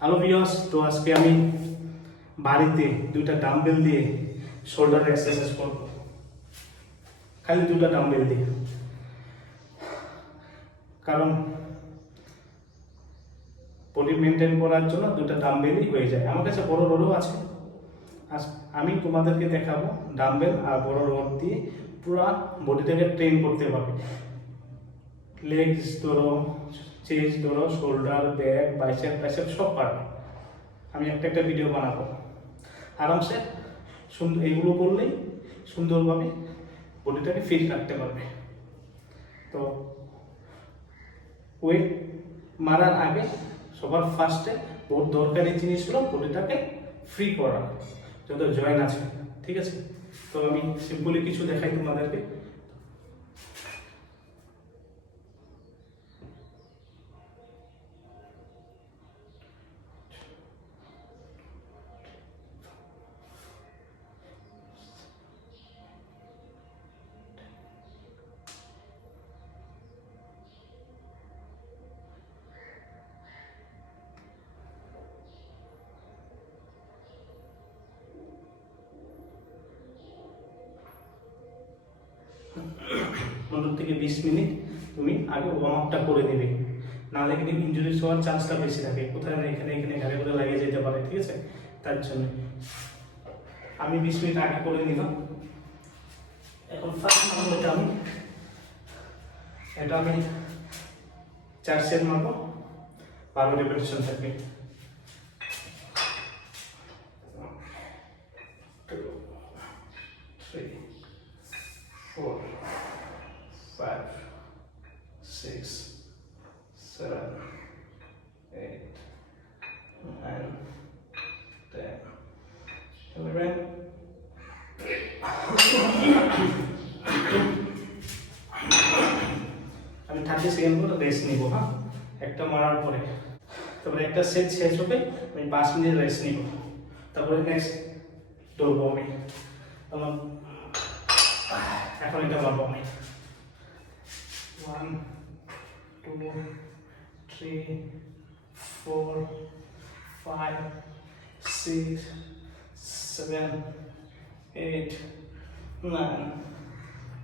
Hello viewers, তো আজকে আমি বাড়িতে দুইটা ডাম্বেল দিয়ে শোল্ডার এক্সারসাইজ করব। খালি দুইটা ডাম্বেল দিয়ে, কারণ বডি মেনটেন করার জন্য দুটো ডাম্বেলই হয়ে যায়। আমার কাছে বড় রডও আছে। আজ আমি তোমাদেরকে দেখাবো ডাম্বেল আর বড় রড দিয়ে পুরো বডিটাকে ট্রেন করতে পারবে। লেগস ধরো, চেস্ট ধরো, শোল্ডার, ব্যাক, বাইসেপ সব পারবে। আমি একটা ভিডিও বানাবো আরামসে। সুন্দর এইগুলো করলেই সুন্দরভাবে বডিটাকে ফিট রাখতে পারবে। তো ওয়েট মারার আগে সবার ফার্স্টে বহুত দরকারি জিনিস হলো বডিটাকে ফ্রি করা, যত জয়েন আছে। ঠিক আছে, তো আমি সিম্পলি কিছু দেখাই তোমাদেরকে। পনেরো থেকে 20 মিনিট তুমি আগে ওয়ার্ম আপটা করে নেবে, নাহলে কিন্তু ইনজুরিজ হওয়ার চান্সটা বেশি থাকে। কোথায় না এখানে ঘাড়ে করে লাগিয়ে যেতে পারে। ঠিক আছে, তার জন্য আমি 20 মিনিট আগে করে নিলাম। এখন ফার্স্ট নাম্বারটা আমি 4 সেট মারবো, 12 রেপিটেশন থাকবে। 2, 3, 4, 5, 6, 7, 8, 9, 10, 11. আমি 30 সেকেন্ড করে রেস্ট নিব। হ্যাঁ, একটা মারার পরে তারপরে একটা সেট শেষ হবে, আমি 5 মিনিট রেস্ট নিব, তারপরে নেক্সট দৌড়বো আমি। এখন এটা মারবো আমি। 1, 2, 3, 4, 5, 6, 7, 8, 9,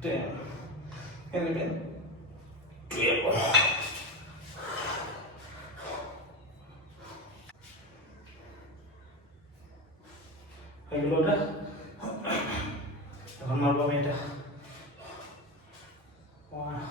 10, 11, 12. এগুলোটা এখন মারবো আমি এটা। 1,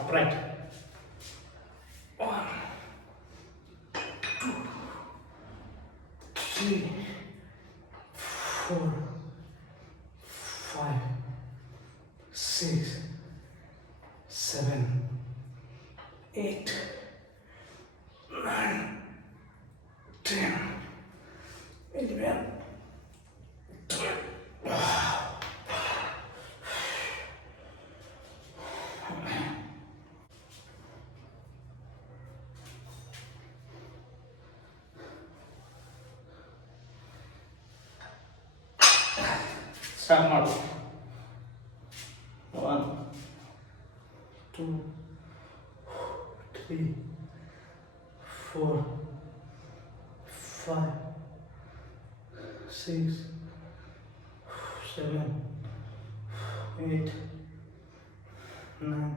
upright. 1, 2, 3, 4, 5, 6, 7, 8, 9, 10, 11, 12. Start mark. 1, 2, 3, 4, 5, 6, 7, 8, 9,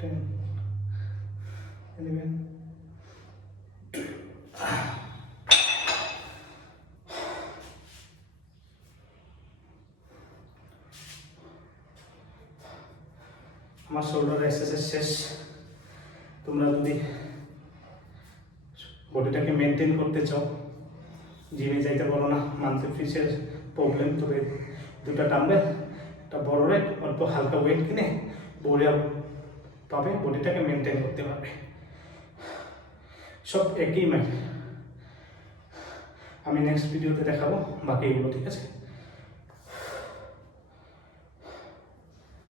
10, 11. আমার শোল্ডার এক্সারসাইজ শেষ। তোমরা যদি বডিটাকে মেনটেন করতে চাও, জিমে যাইতে পারো না, মান্থলি ফিসের প্রবলেম, তবে দুটা ডাম্বেল, একটা বড় রেট, অল্প হালকা ওয়েট কিনে বড়িয়া পাবে, বডিটাকে মেনটেন করতে পারবে। সব একই ম্যাথ। আমি নেক্সট ভিডিওতে দেখাবো বাকিগুলো, ঠিক আছে।